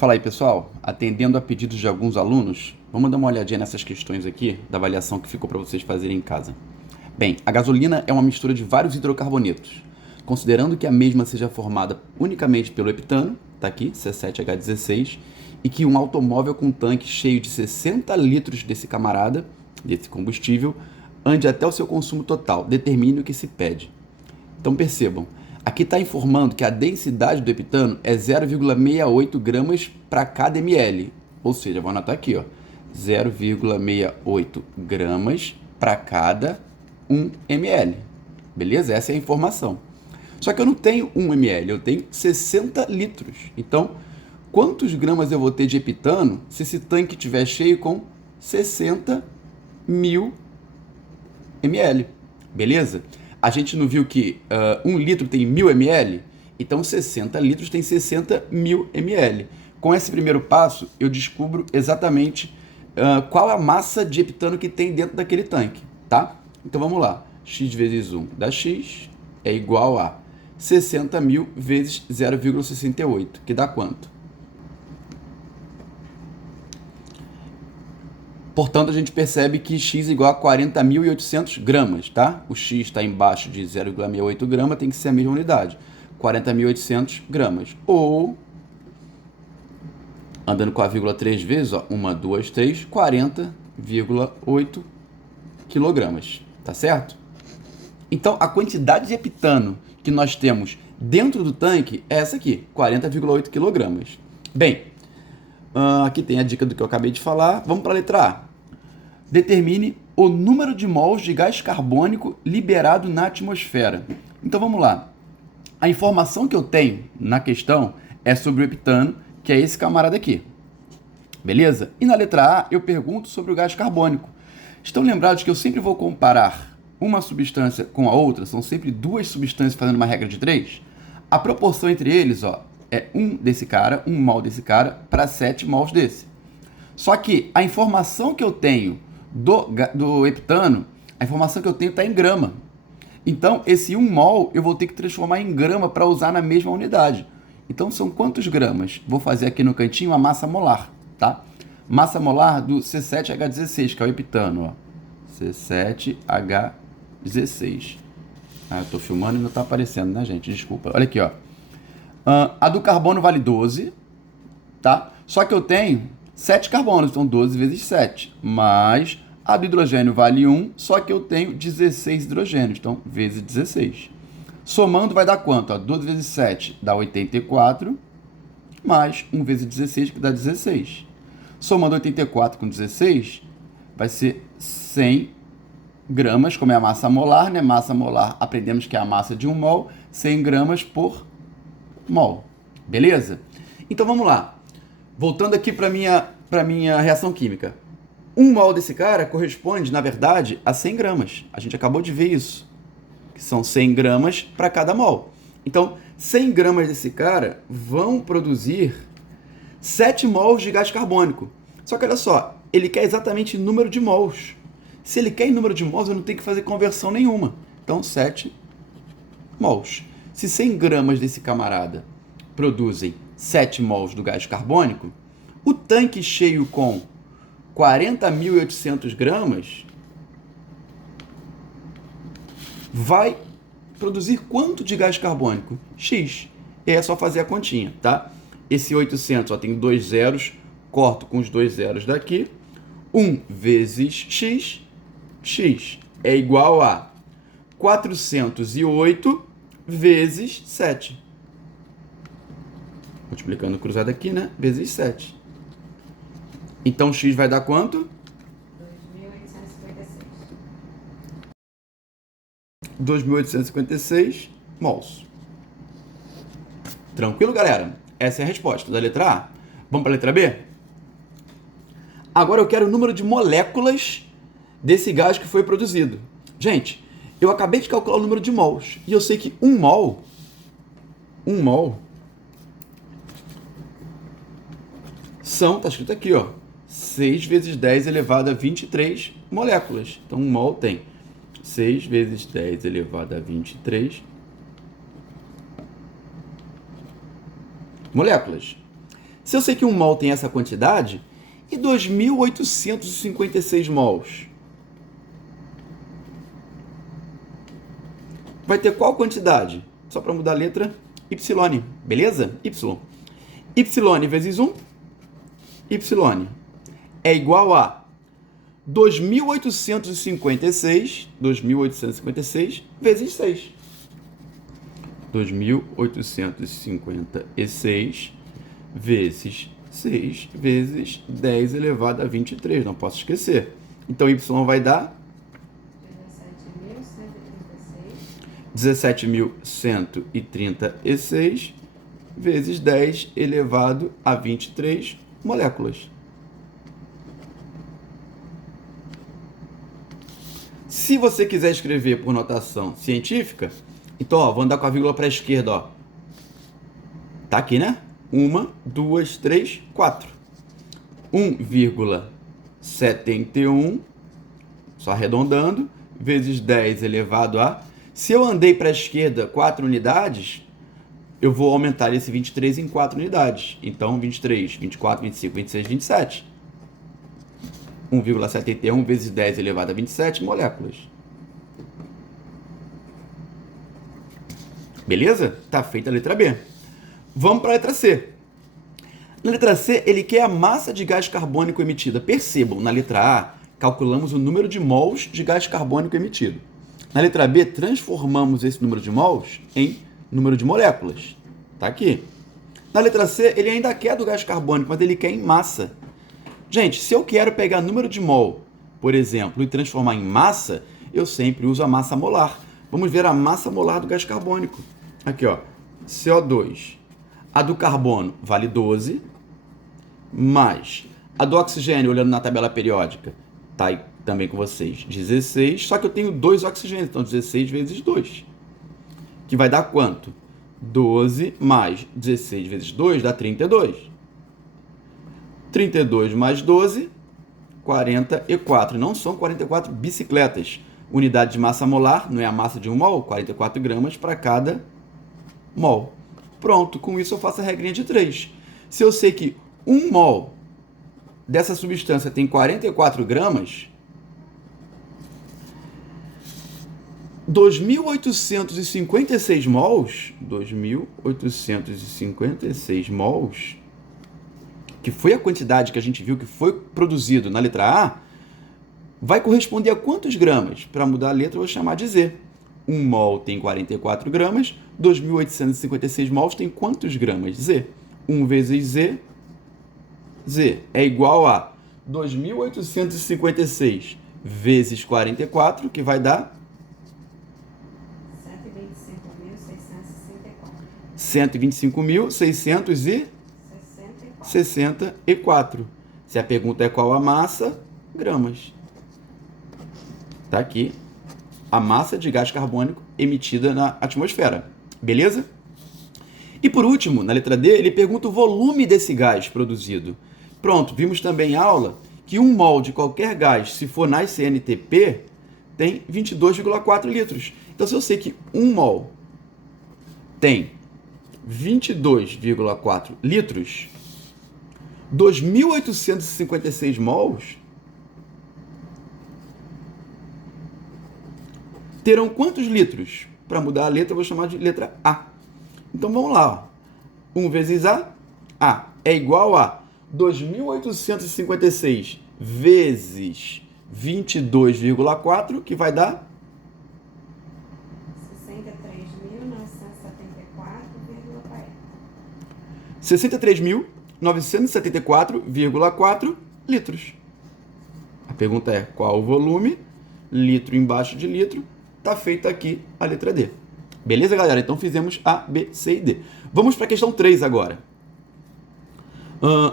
Fala aí, pessoal. Atendendo a pedidos de alguns alunos, vamos dar uma olhadinha nessas questões aqui da avaliação que ficou para vocês fazerem em casa. Bem, a gasolina é uma mistura de vários hidrocarbonetos. Considerando que a mesma seja formada unicamente pelo heptano, tá aqui, C7H16, e que um automóvel com tanque cheio de 60 litros desse camarada, desse combustível, ande até o seu consumo total, determine o que se pede. Então percebam, aqui está informando que a densidade do heptano é 0,68 gramas para cada ml. Ou seja, vou anotar aqui, ó, 0,68 gramas para cada 1 ml. Beleza? Essa é a informação. Só que eu não tenho 1 ml, eu tenho 60 litros. Então, quantos gramas eu vou ter de heptano se esse tanque estiver cheio com 60 mil ml? Beleza? A gente não viu que 1 litro tem 1000 ml? Então 60 litros tem 60 mil ml. Com esse primeiro passo, eu descubro exatamente qual a massa de heptano que tem dentro daquele tanque, tá? Então vamos lá. X vezes 1 dá X é igual a 60 mil vezes 0,68, que dá quanto? Portanto, a gente percebe que X é igual a 40.800 gramas, tá? O X está embaixo de 0,68 grama, tem que ser a mesma unidade. 40.800 gramas. Ou, andando com a vírgula 3 vezes, ó, 1, 2, 3, 40,8 quilogramas, tá certo? Então, a quantidade de heptano que nós temos dentro do tanque é essa aqui, 40,8 quilogramas. Bem, aqui tem a dica do que eu acabei de falar. Vamos para a letra A. Determine o número de mols de gás carbônico liberado na atmosfera. Então vamos lá. A informação que eu tenho na questão é sobre o heptano, que é esse camarada aqui. Beleza? E na letra A eu pergunto sobre o gás carbônico. Estão lembrados que eu sempre vou comparar uma substância com a outra? São sempre duas substâncias fazendo uma regra de 3? A proporção entre eles, ó, é 1 desse cara, 1 mol desse cara, para 7 mols desse. Só que a informação que eu tenho do heptano, a informação que eu tenho está em grama. Então, esse 1 mol eu vou ter que transformar em grama para usar na mesma unidade. Então, são quantos gramas? Vou fazer aqui no cantinho a massa molar, tá? Massa molar do C7H16, que é o heptano, ó. C7H16. Eu tô filmando e não tá aparecendo, né, gente? Desculpa. Olha aqui, ó. A do carbono vale 12, tá? Só que eu tenho 7 carbonos, então 12 vezes 7. Mas a do hidrogênio vale 1, só que eu tenho 16 hidrogênios, então vezes 16. Somando vai dar quanto? 12 vezes 7 dá 84, mais 1 vezes 16, que dá 16. Somando 84 com 16, vai ser 100 gramas, como é a massa molar, né? Massa molar, aprendemos que é a massa de 1 mol, 100 gramas por mol. Beleza? Então vamos lá. Voltando aqui para minha reação química. 1 mol desse cara corresponde, na verdade, a 100 gramas. A gente acabou de ver isso. Que são 100 gramas para cada mol. Então, 100 gramas desse cara vão produzir 7 mols de gás carbônico. Só que olha só, ele quer exatamente número de mols. Se ele quer em número de mols, eu não tenho que fazer conversão nenhuma. Então, 7 mols. Se 100 gramas desse camarada produzem 7 mols do gás carbônico, o tanque cheio com 40.800 gramas vai produzir quanto de gás carbônico? X. E é só fazer a continha, tá? Esse 800 ó, tem 2 zeros, corto com os 2 zeros daqui. 1 vezes X, X é igual a 408 vezes 7. Multiplicando cruzado aqui, né? Vezes 7. Então, X vai dar quanto? 2.856 mols. Tranquilo, galera? Essa é a resposta da letra A. Vamos para a letra B? Agora eu quero o número de moléculas desse gás que foi produzido. Gente, eu acabei de calcular o número de mols. E eu sei que 1 mol são, tá escrito aqui, ó, 6 vezes 10 elevado a 23 moléculas. Então, 1 mol tem 6 vezes 10 elevado a 23 moléculas. Se eu sei que 1 mol tem essa quantidade, e 2.856 mols? Vai ter qual quantidade? Só para mudar a letra, Y, beleza? Y. Y vezes 1, Y é igual a 2.856 vezes 6. 2.856 vezes 6 vezes 10 elevado a 23. Não posso esquecer. Então, Y vai dar 17.136 vezes 10 elevado a 23 moléculas. Se você quiser escrever por notação científica, então, ó, vou andar com a vírgula para a esquerda, ó. Tá aqui, né? 1, 2, 3, 4. 1,71, só arredondando, vezes 10 elevado a... Se eu andei para a esquerda 4 unidades, eu vou aumentar esse 23 em 4 unidades. Então, 23, 24, 25, 26, 27. 1,71 vezes 10 elevado a 27 moléculas. Beleza? Tá feita a letra B. Vamos para a letra C. Na letra C, ele quer a massa de gás carbônico emitida. Percebam, na letra A, calculamos o número de mols de gás carbônico emitido. Na letra B, transformamos esse número de mols em número de moléculas. Tá aqui. Na letra C, ele ainda quer do gás carbônico, mas ele quer em massa. Gente, se eu quero pegar número de mol, por exemplo, e transformar em massa, eu sempre uso a massa molar. Vamos ver a massa molar do gás carbônico. Aqui, ó, CO2. A do carbono vale 12, mais a do oxigênio, olhando na tabela periódica, tá aí também com vocês, 16, só que eu tenho 2 oxigênios, então 16 vezes 2, que vai dar quanto? 12 mais 16 vezes 2 dá 32. 32 mais 12, 44. Não são 44 bicicletas. Unidade de massa molar, não é a massa de 1 mol, 44 gramas para cada mol. Pronto, com isso eu faço a regrinha de 3. Se eu sei que 1 mol dessa substância tem 44 gramas, 2.856 mols, que foi a quantidade que a gente viu que foi produzido na letra A, vai corresponder a quantos gramas? Para mudar a letra, eu vou chamar de Z. 1 mol tem 44 gramas, 2.856 mols tem quantos gramas? Z. 1 vezes Z, Z é igual a 2.856 vezes 44, que vai dar 125.664. Se a pergunta é qual a massa, gramas. Tá aqui a massa de gás carbônico emitida na atmosfera. Beleza? E por último, na letra D, ele pergunta o volume desse gás produzido. Pronto, vimos também em aula que 1 mol de qualquer gás, se for na CNTP, tem 22,4 litros. Então, se eu sei que 1 mol tem 22,4 litros, 2.856 mols terão quantos litros? Para mudar a letra, eu vou chamar de letra A. Então, vamos lá. 1 vezes A é igual a 2.856 vezes 22,4, que vai dar 63.974,4 litros. A pergunta é, qual o volume? Litro embaixo de litro. Tá feita aqui a letra D. Beleza, galera? Então fizemos A, B, C e D. Vamos para a questão 3 agora.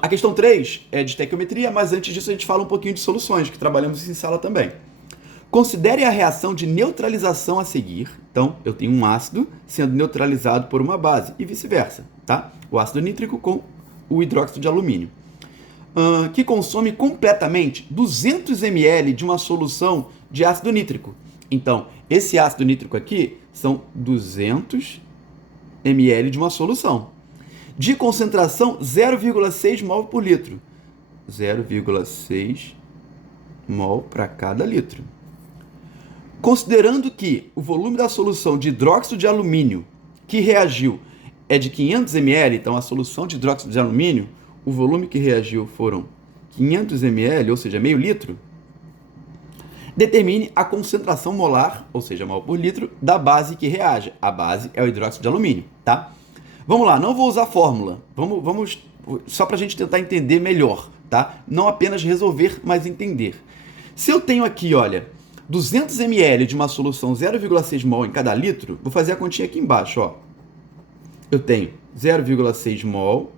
A questão 3 é de estequiometria, mas antes disso a gente fala um pouquinho de soluções, que trabalhamos em sala também. Considere a reação de neutralização a seguir. Então, eu tenho um ácido sendo neutralizado por uma base e vice-versa, tá? O ácido nítrico com o hidróxido de alumínio, que consome completamente 200 ml de uma solução de ácido nítrico. Então, esse ácido nítrico aqui são 200 ml de uma solução. de concentração 0,6 mol por litro. 0,6 mol para cada litro. Considerando que o volume da solução de hidróxido de alumínio que reagiu é de 500 ml, então a solução de hidróxido de alumínio, o volume que reagiu foram 500 ml, ou seja, meio litro, determine a concentração molar, ou seja, mol por litro, da base que reage. A base é o hidróxido de alumínio, tá? Vamos lá, não vou usar fórmula. Vamos só para a gente tentar entender melhor, tá? Não apenas resolver, mas entender. Se eu tenho aqui, olha, 200 ml de uma solução 0,6 mol em cada litro, vou fazer a continha aqui embaixo, ó. Eu tenho 0,6 mol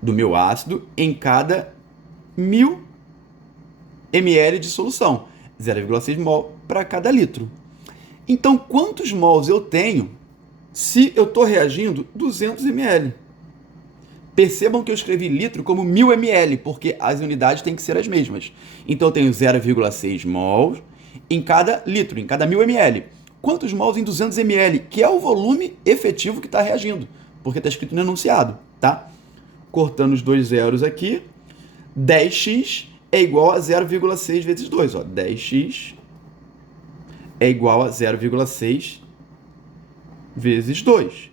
do meu ácido em cada 1000 ml de solução. 0,6 mol para cada litro. Então, quantos mols eu tenho se eu estou reagindo 200 ml? Percebam que eu escrevi litro como 1000 ml, porque as unidades têm que ser as mesmas. Então, eu tenho 0,6 mols em cada litro, em cada 1000 ml. Quantos mols em 200 ml? Que é o volume efetivo que está reagindo, porque está escrito no enunciado, tá? Cortando os dois zeros aqui, 10x é igual a 0,6 vezes 2. Ó. 10x é igual a 0,6 vezes 2.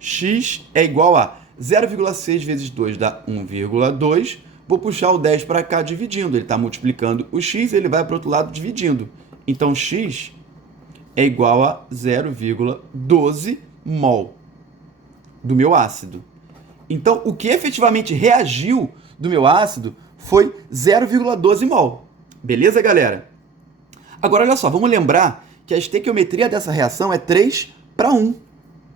X é igual a 0,6 vezes 2 dá 1,2. Vou puxar o 10 para cá dividindo. Ele está multiplicando o x, ele vai para o outro lado dividindo. Então, x é igual a 0,12 mol do meu ácido. Então, o que efetivamente reagiu do meu ácido foi 0,12 mol. Beleza, galera? Agora, olha só, vamos lembrar que a estequiometria dessa reação é 3 para 1.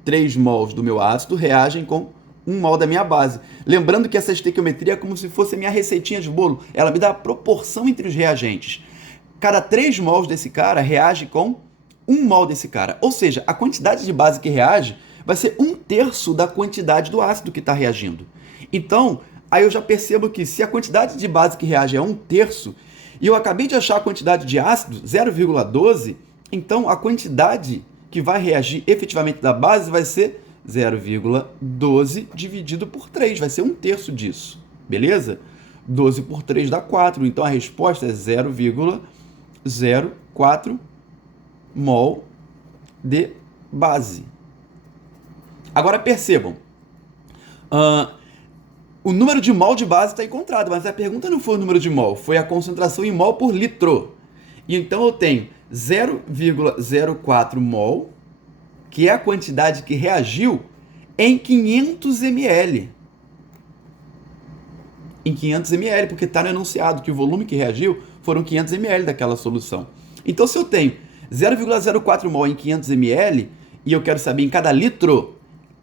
3 mols do meu ácido reagem com 1 mol da minha base. Lembrando que essa estequiometria é como se fosse a minha receitinha de bolo. Ela me dá a proporção entre os reagentes. Cada 3 mols desse cara reage com 1 mol desse cara. Ou seja, a quantidade de base que reage vai ser 1/3 da quantidade do ácido que está reagindo. Então, aí eu já percebo que se a quantidade de base que reage é 1/3, e eu acabei de achar a quantidade de ácido, 0,12, então a quantidade que vai reagir efetivamente da base vai ser 0,12 dividido por 3, vai ser 1/3 disso, beleza? 12 por 3 dá 4, então a resposta é 0,04 mol de base. Agora percebam, o número de mol de base está encontrado, mas a pergunta não foi o número de mol, foi a concentração em mol por litro. E então eu tenho 0,04 mol, que é a quantidade que reagiu em 500 ml. Em 500 ml, porque está no enunciado que o volume que reagiu foram 500 ml daquela solução. Então, se eu tenho 0,04 mol em 500 ml e eu quero saber em cada litro,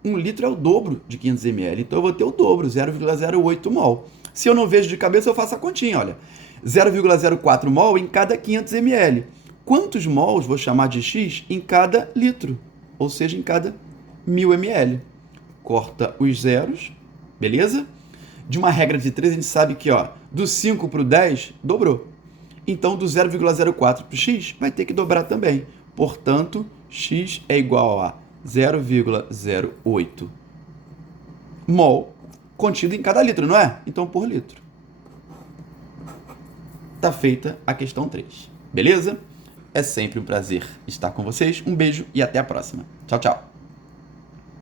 1 litro é o dobro de 500 ml, então eu vou ter o dobro, 0,08 mol. Se eu não vejo de cabeça, eu faço a continha, olha. 0,04 mol em cada 500 ml. Quantos mols vou chamar de x em cada litro? Ou seja, em cada 1000 ml. Corta os zeros, beleza? De uma regra de 3, a gente sabe que, ó, do 5 para o 10, dobrou. Então, do 0,04 para o x, vai ter que dobrar também. Portanto, x é igual a 0,08 mol contido em cada litro, não é? Então, por litro. Tá feita a questão 3. Beleza? É sempre um prazer estar com vocês. Um beijo e até a próxima. Tchau, tchau.